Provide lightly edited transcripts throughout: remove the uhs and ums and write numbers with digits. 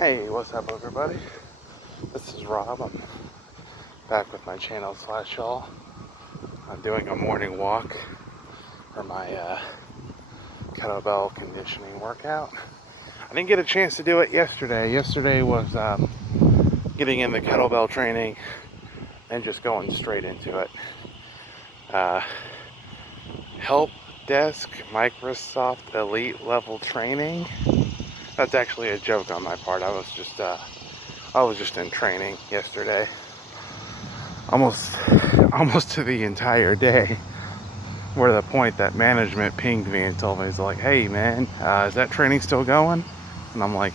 Hey, what's up everybody? This is Rob. I'm back with my channel / y'all. I'm doing a morning walk for my kettlebell conditioning workout. I didn't get a chance to do it yesterday. Yesterday was getting in the kettlebell training and just going straight into it. Help Desk Microsoft Elite level training. That's actually a joke on my part. I was just in training yesterday, almost to the entire day. Where the point that management pinged me and told me, he's like, "Hey man, is that training still going?" And I'm like,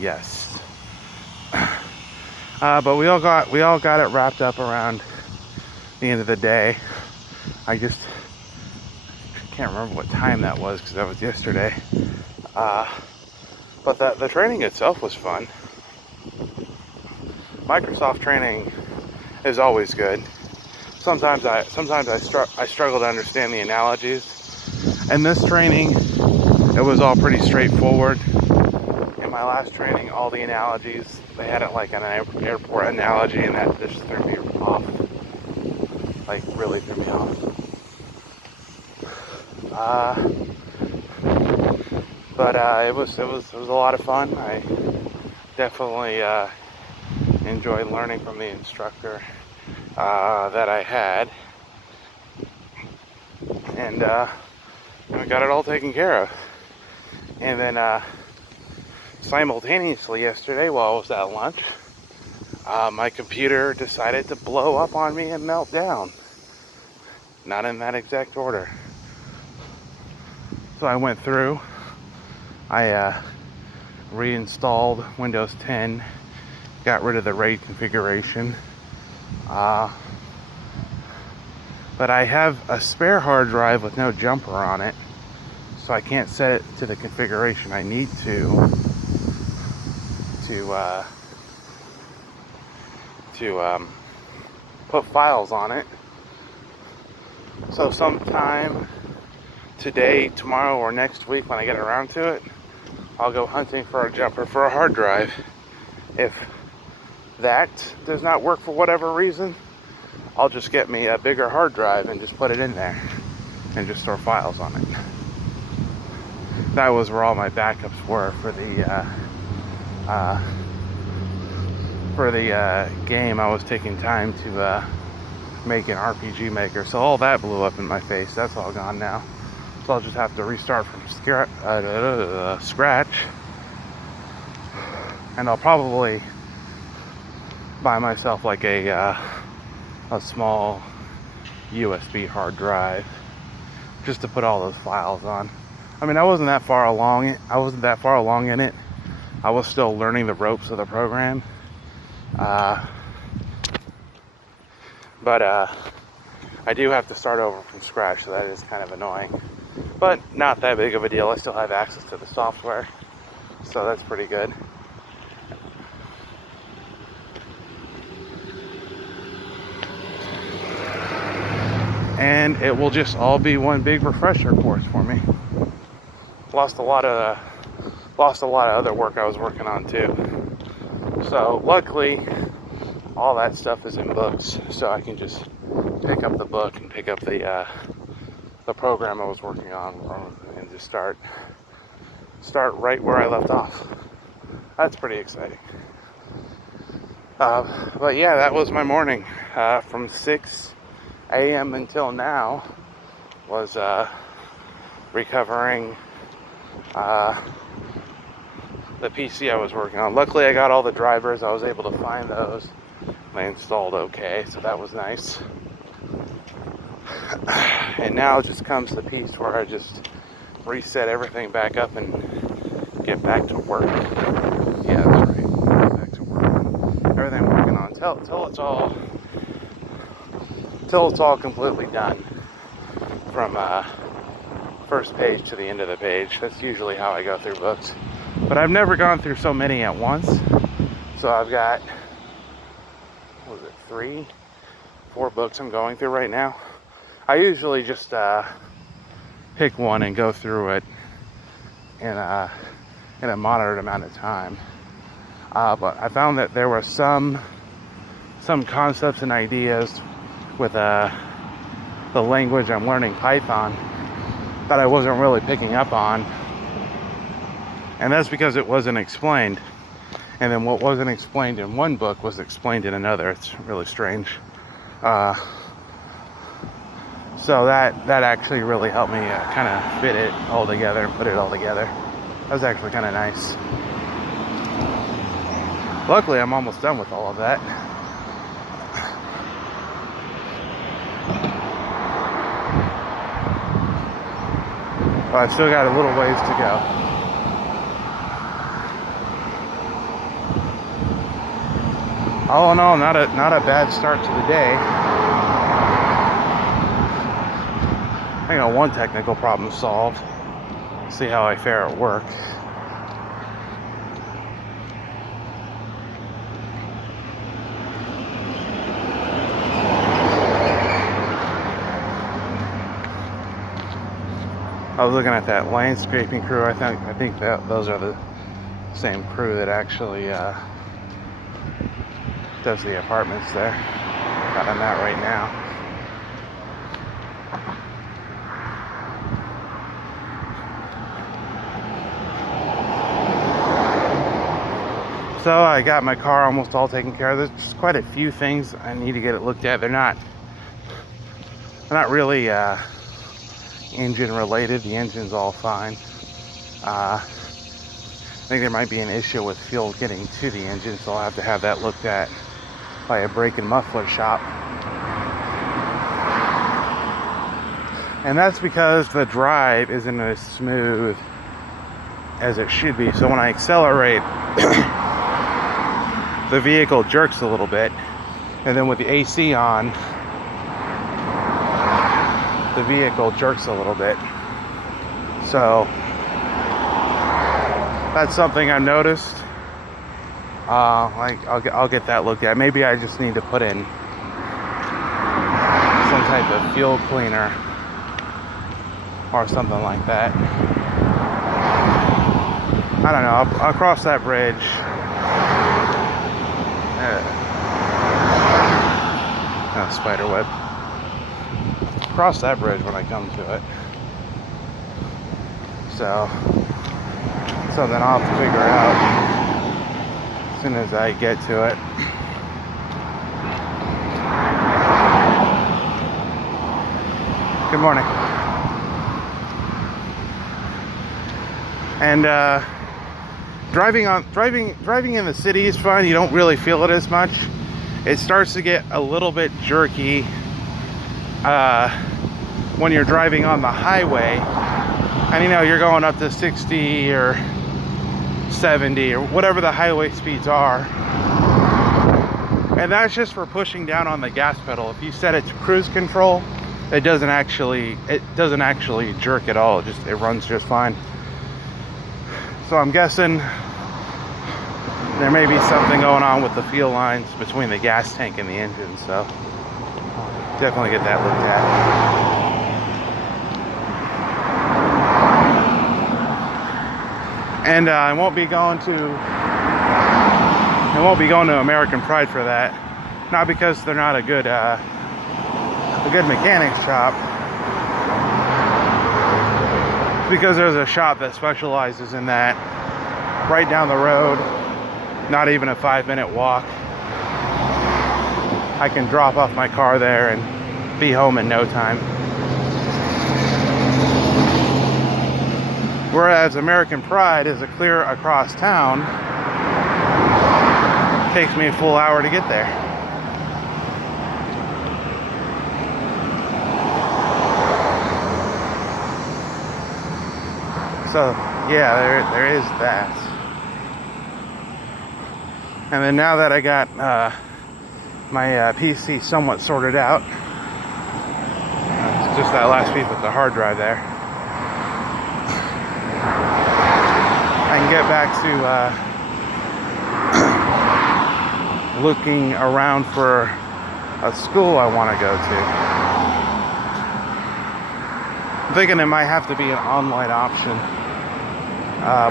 "Yes." But we all got it wrapped up around the end of the day. I just can't remember what time that was because that was yesterday. But the training itself was fun. Microsoft training is always good. Sometimes I struggle to understand the analogies. And this training, it was all pretty straightforward. In my last training, all the analogies, they had it like an airport analogy, and that just threw me off. Like, really threw me off. But it was a lot of fun. I definitely enjoyed learning from the instructor that I had, and we got it all taken care of. And then simultaneously yesterday, while I was at lunch, my computer decided to blow up on me and melt down. Not in that exact order. So I went through, I reinstalled Windows 10, got rid of the RAID configuration. But I have a spare hard drive with no jumper on it, so I can't set it to the configuration I need to put files on it. So sometime today, tomorrow, or next week when I get around to it, I'll go hunting for a jumper for a hard drive. If that does not work for whatever reason, I'll just get me a bigger hard drive and just put it in there and just store files on it. That was where all my backups were for the game. I was taking time to make an RPG maker, so all that blew up in my face. That's all gone now. So I'll just have to restart from scratch, and I'll probably buy myself like a small USB hard drive just to put all those files on. I mean, I wasn't that far along in it. I was still learning the ropes of the program. But I do have to start over from scratch, so that is kind of annoying. But not that big of a deal. I still have access to the software, so that's pretty good. And it will just all be one big refresher course for me. Lost a lot of other work I was working on too. So luckily, all that stuff is in books, so I can just pick up the book and pick up the program I was working on and just start right where I left off. That's pretty exciting. But yeah, that was my morning. From 6 a.m. until now was recovering the PC I was working on. Luckily, I got all the drivers. I was able to find those. They installed okay, so that was nice. And now just comes the piece where I just reset everything back up and get back to work. Yeah, that's right. Get back to work. Everything I'm working on till it's all completely done. From first page to the end of the page. That's usually how I go through books. But I've never gone through so many at once. So I've got, 3, 4 books I'm going through right now. I usually just pick one and go through it in a moderate amount of time. But I found that there were some concepts and ideas with the language I'm learning, Python, that I wasn't really picking up on. And that's because it wasn't explained. And then what wasn't explained in one book was explained in another. It's really strange. So that actually really helped me kind of fit it all together and put it all together. That was actually kind of nice. Luckily, I'm almost done with all of that. But I've still got a little ways to go. All in all, not a bad start to the day. I got one technical problem solved. See how I fare at work. I was looking at that landscaping crew. I think that those are the same crew that actually does the apartments there. Got on that right now. So I got my car almost all taken care of. There's just quite a few things I need to get it looked at. They're not really engine related. The engine's all fine. I think there might be an issue with fuel getting to the engine, so I'll have to have that looked at by a brake and muffler shop. And that's because the drive isn't as smooth as it should be. So when I accelerate, the vehicle jerks a little bit, and then with the AC on, the vehicle jerks a little bit. So that's something I noticed. I'll get that looked at. Maybe I just need to put in some type of fuel cleaner or something like that. I don't know. I'll cross that bridge. Spider web. Cross that bridge when I come to it. So something I'll have to figure out as soon as I get to it. Good morning. And driving in the city is fine. You don't really feel it as much. It starts to get a little bit jerky when you're driving on the highway, and you know you're going up to 60 or 70 or whatever the highway speeds are, and that's just for pushing down on the gas pedal. If you set it to cruise control, it doesn't actually jerk at all. It runs just fine. So I'm guessing there may be something going on with the fuel lines between the gas tank and the engine, so definitely get that looked at. And I won't be going to American Pride for that. Not because they're not a good mechanic shop, because there's a shop that specializes in that right down the road. Not even a 5-minute walk. I can drop off my car there and be home in no time. Whereas American Pride is a clear across town. It takes me a full hour to get there. So yeah, there is that. And then now that I got my PC somewhat sorted out, it's just that last piece with the hard drive there, I can get back to looking around for a school I want to go to. I'm thinking it might have to be an online option,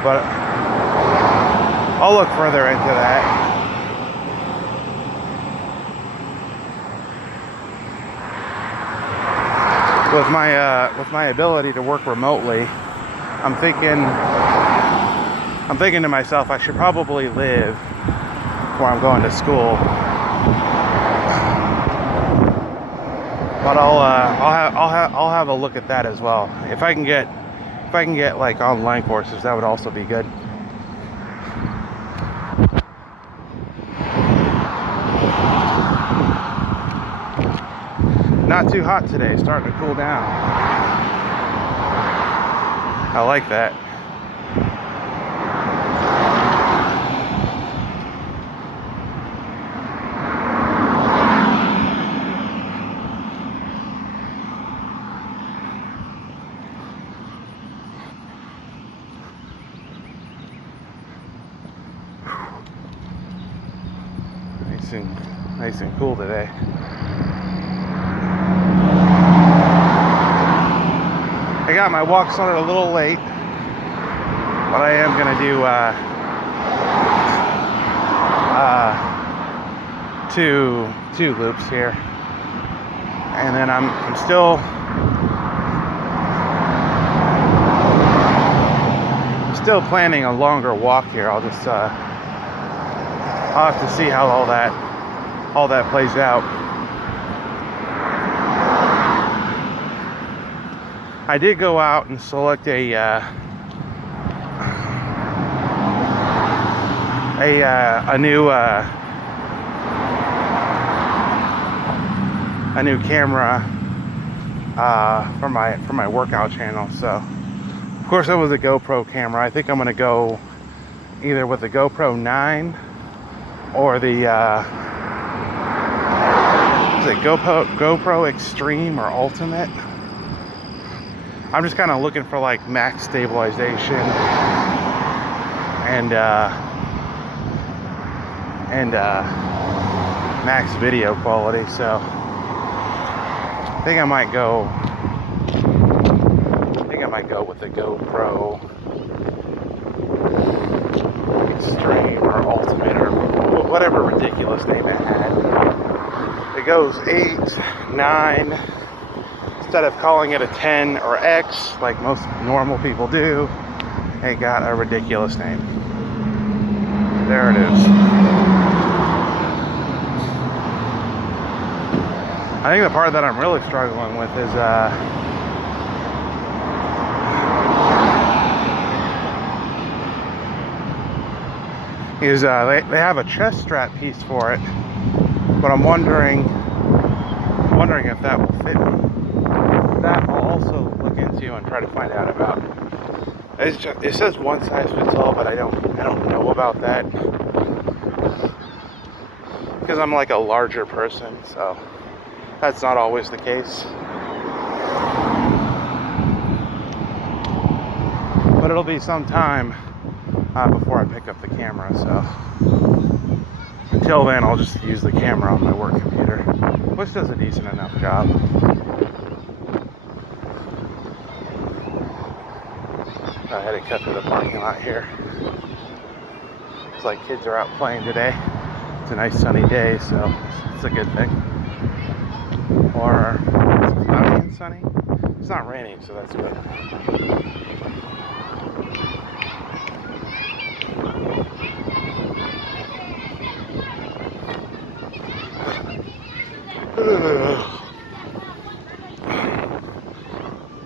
but I'll look further into that. With my ability to work remotely, I'm thinking to myself, I should probably live where I'm going to school. But I'll have a look at that as well. If I can get like online courses, that would also be good. Not too hot today, starting to cool down. I like that. Nice and cool today. I got my walk started a little late, but I am gonna do two loops here, and then I'm still planning a longer walk here. I'll have to see how all that plays out. I did go out and select a new camera for my workout channel. So of course it was a GoPro camera. I think I'm gonna go either with the GoPro 9 or the is it GoPro Extreme or Ultimate. I'm just kind of looking for like max stabilization and max video quality. So I think I might go with the GoPro Extreme or Ultimate or whatever ridiculous name it had. It goes 8, 9. Instead of calling it a 10 or X like most normal people do, it got a ridiculous name. There it is. I think the part that I'm really struggling with is they have a chest strap piece for it, but I'm wondering if that will fit me. That I'll also look into and try to find out about. It says one size fits all, but I don't know about that because I'm like a larger person, so that's not always the case. But it'll be some time before I pick up the camera, so until then I'll just use the camera on my work computer, which does a decent enough job. I had to cut through the parking lot here. It's like kids are out playing today. It's a nice sunny day, so it's a good thing. Or it's cloudy and sunny. It's not raining, so that's good.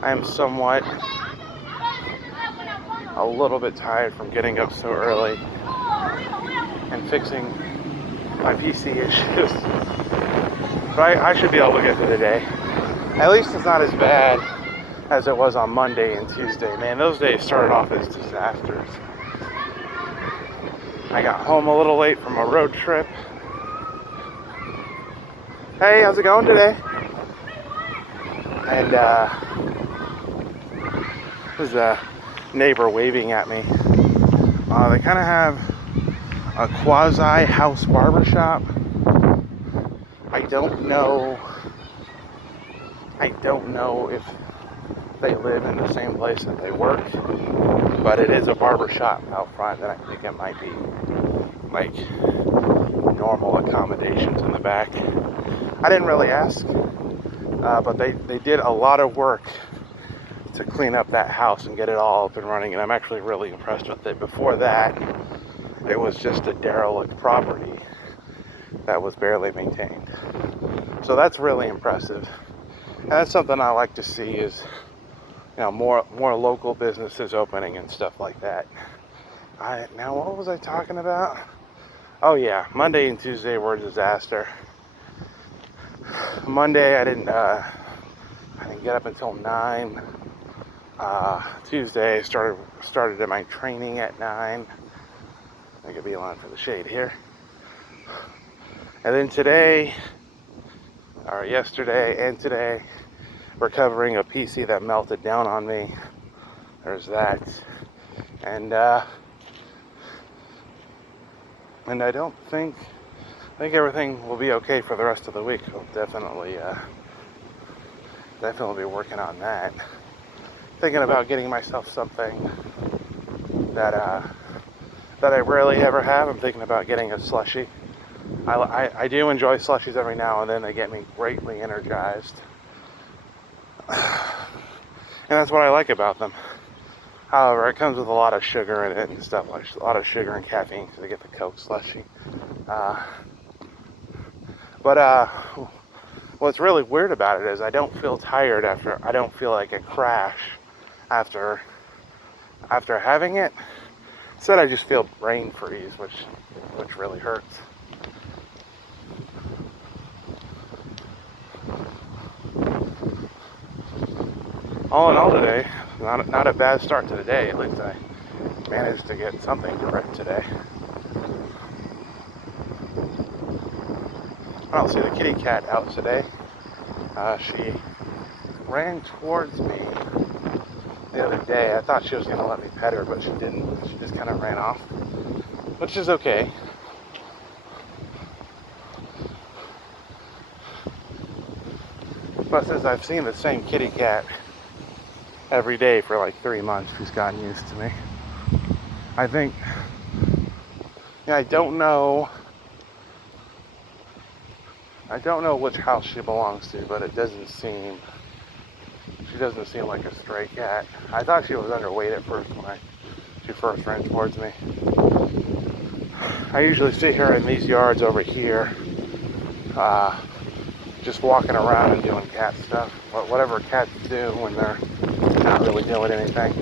I am somewhat a little bit tired from getting up so early and fixing my PC issues. But I should be able to get through the day. At least it's not as bad as it was on Monday and Tuesday. Man, those days started off as disasters. I got home a little late from a road trip. Hey, how's it going today? And there's a neighbor waving at me. They kind of have a quasi house barbershop. I don't know if they live in the same place that they work, but it is a barber shop out front, and I think it might be like normal accommodations in the back. I didn't really ask, but they did a lot of work to clean up that house and get it all up and running, and I'm actually really impressed with it. Before that, it was just a derelict property that was barely maintained. So that's really impressive. And that's something I like to see is, more local businesses opening and stuff like that. Now what was I talking about? Oh yeah, Monday and Tuesday were a disaster. Monday I didn't get up until 9. Tuesday started at my training at 9. I could be on for the shade here. And then yesterday and today, recovering a PC that melted down on me. There's that. And I think everything will be okay for the rest of the week. I'll definitely be working on that. Thinking about getting myself something that I rarely ever have. I'm thinking about getting a slushie. I do enjoy slushies every now and then. They get me greatly energized. And that's what I like about them. However, it comes with a lot of sugar in it and stuff, like a lot of sugar and caffeine, because I get the Coke slushie. But what's really weird about it is I don't feel tired I don't feel like a crash after having it. Instead, I just feel brain freeze, which really hurts. All in all today, not a bad start to the day. At least I managed to get something correct today. I don't see the kitty cat out today. She ran towards me the other day. I thought she was going to let me pet her, but she didn't. She just kind of ran off, which is okay. But since I've seen the same kitty cat every day for like 3 months, she's gotten used to me. I think, I don't know which house she belongs to, but she doesn't seem like a stray cat. I thought she was underweight at first when she first ran towards me. I usually see her in these yards over here, just walking around and doing cat stuff. Whatever cats do when they're not really doing anything.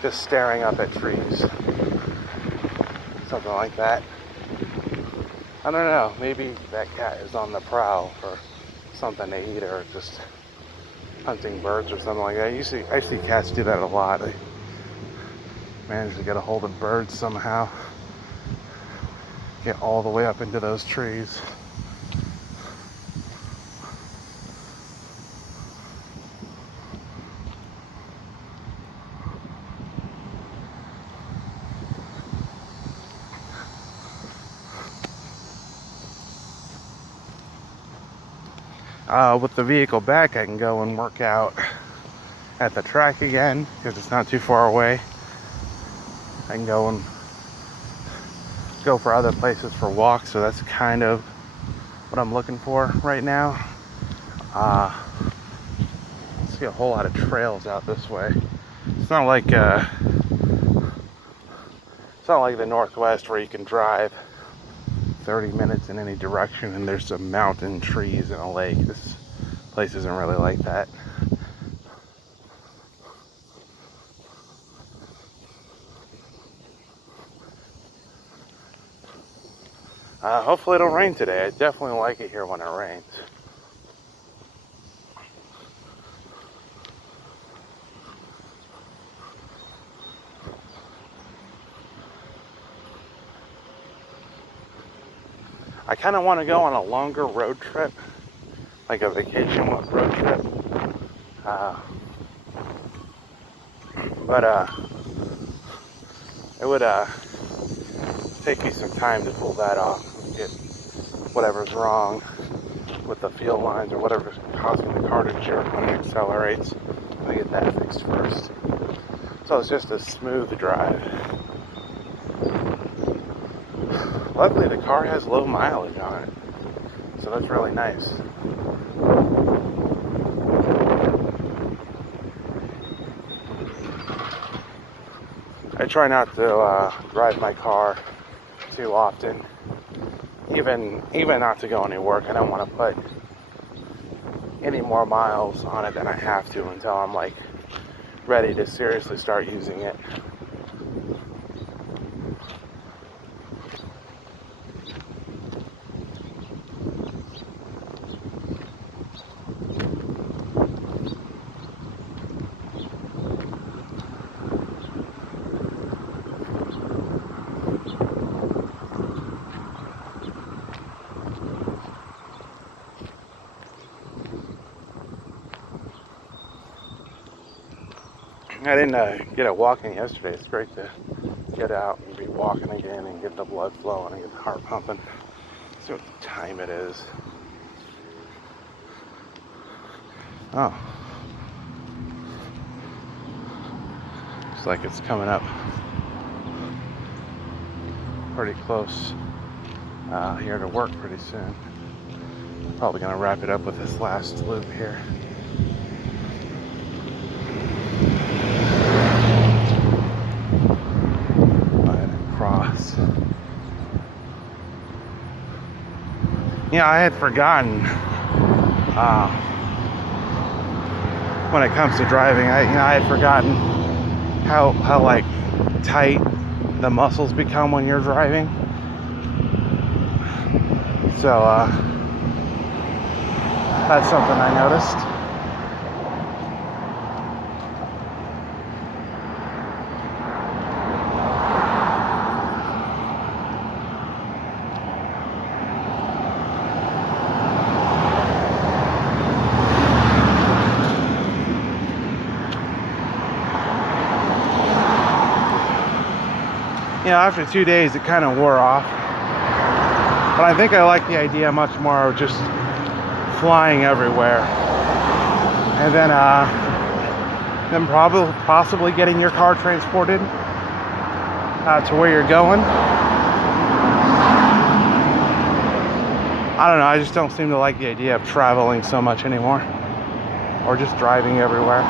Just staring up at trees. Something like that. I don't know, maybe that cat is on the prowl for something to eat, or just hunting birds or something like that. I see cats do that a lot. They manage to get a hold of birds somehow. Get all the way up into those trees. With the vehicle back, I can go and work out at the track again because it's not too far away. I can go for other places for walks, so that's kind of what I'm looking for right now. I see a whole lot of trails out this way. It's not like the Northwest where you can drive 30 minutes in any direction and there's some mountain trees and a lake. This place isn't really like that. Hopefully it'll rain today. I definitely like it here when it rains. I kind of want to go on a longer road trip, like a vacation road trip. But it would take me some time to pull that off and get whatever's wrong with the fuel lines or whatever's causing the car to jerk when it accelerates. I get that fixed first. So it's just a smooth drive. Luckily the car has low mileage on it, so that's really nice. I try not to drive my car too often, even not to go any work. I don't want to put any more miles on it than I have to until I'm like ready to seriously start using it. I didn't get a walk in yesterday. It's great to get out and be walking again and get the blood flowing and get the heart pumping. See what time it is. Oh. Looks like it's coming up pretty close here to work pretty soon. Probably going to wrap it up with this last loop here. Cross. Yeah, I had forgotten when it comes to driving. I had forgotten how like tight the muscles become when you're driving. So that's something I noticed. You know, after 2 days it kind of wore off, but I think I like the idea much more of just flying everywhere, and then probably possibly getting your car transported to where you're going. I don't know, I just don't seem to like the idea of traveling so much anymore, or just driving everywhere.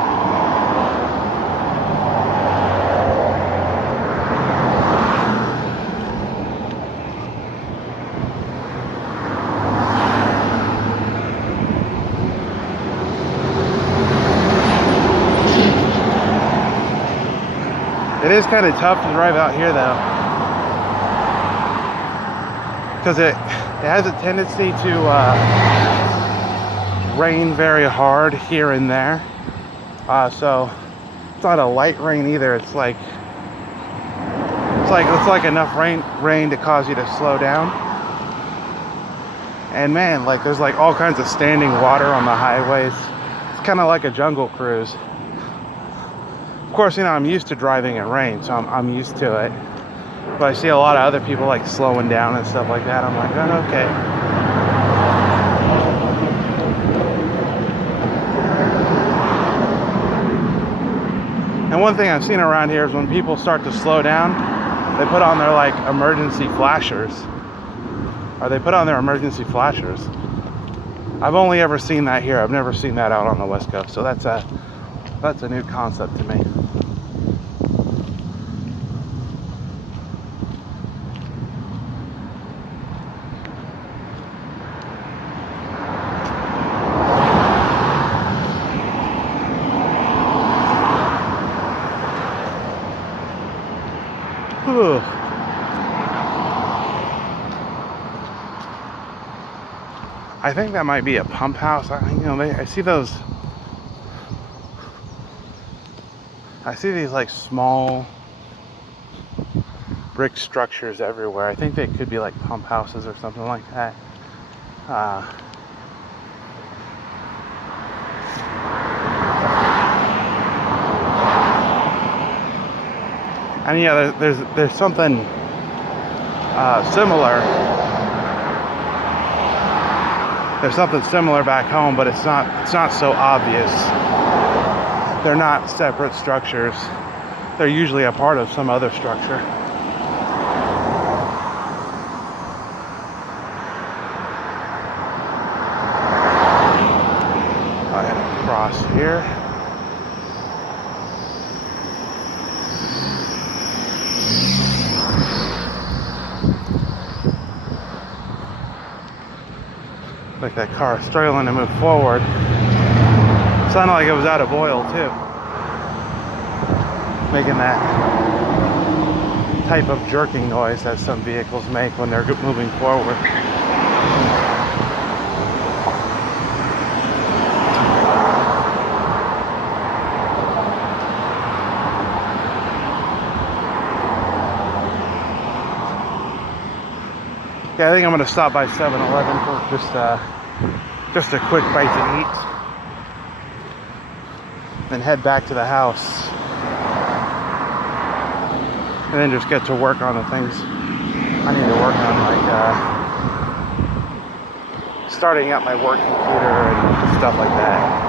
It is kind of tough to drive out here though, because it has a tendency to rain very hard here and there. So it's not a light rain either. It's like enough rain to cause you to slow down. And man, like there's like all kinds of standing water on the highways. It's kind of like a jungle cruise. Of course, you know, I'm used to driving in rain, so I'm used to it. But I see a lot of other people like slowing down and stuff like that. I'm like, oh, okay. And one thing I've seen around here is when people start to slow down, they put on their like emergency flashers. Or they put on their emergency flashers. I've only ever seen that here. I've never seen that out on the West Coast. So that's a new concept to me. Whew. I think that might be a pump house. I see those. I see these like small brick structures everywhere. I think they could be like pump houses or something like that. And yeah, there's something similar There's something similar back home, but it's not so obvious. They're not separate structures. They're usually a part of some other structure. I had to cross here. Like that car struggling to move forward. Sounded like it was out of oil too. Making that type of jerking noise that some vehicles make when they're moving forward. Yeah, I think I'm going to stop by 7-Eleven for just a quick bite to eat. Then head back to the house. And then just get to work on the things I need to work on, like starting up my work computer and stuff like that.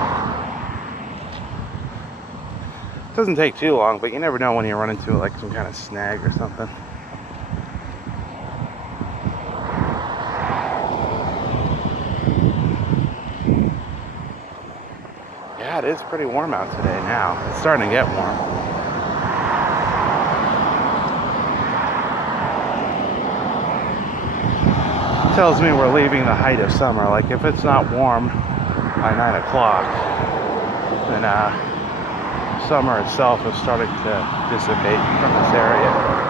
It doesn't take too long, but you never know when you run into like some kind of snag or something. Yeah, it is pretty warm out today now. It's starting to get warm. Tells me we're leaving the height of summer. Like if it's not warm by 9 o'clock, then summer itself is starting to dissipate from this area.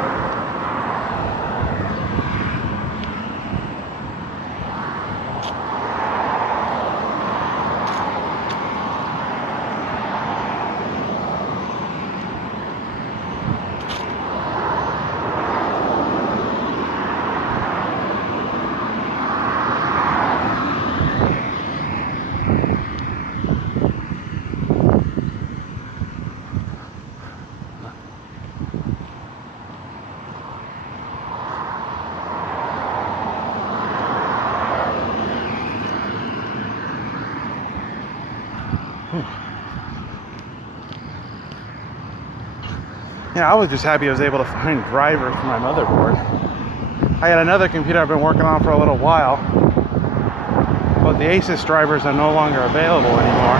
Yeah, I was just happy I was able to find drivers for my motherboard. I had another computer I've been working on for a little while, but the Asus drivers are no longer available anymore.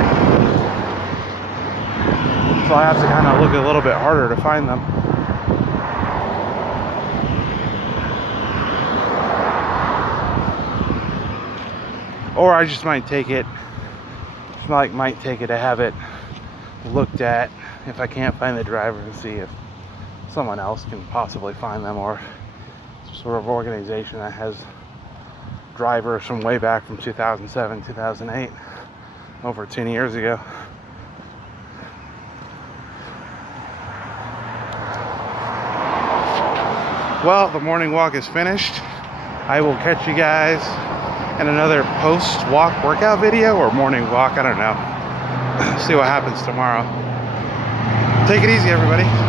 So I have to kind of look a little bit harder to find them. Or I just might take it, to have it looked at if I can't find the driver and see if someone else can possibly find them, or some sort of organization that has drivers from way back from 2007, 2008, over 10 years ago. Well, the morning walk is finished. I will catch you guys in another post-walk workout video, or morning walk, I don't know. See what happens tomorrow. Take it easy, everybody.